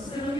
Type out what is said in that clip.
Still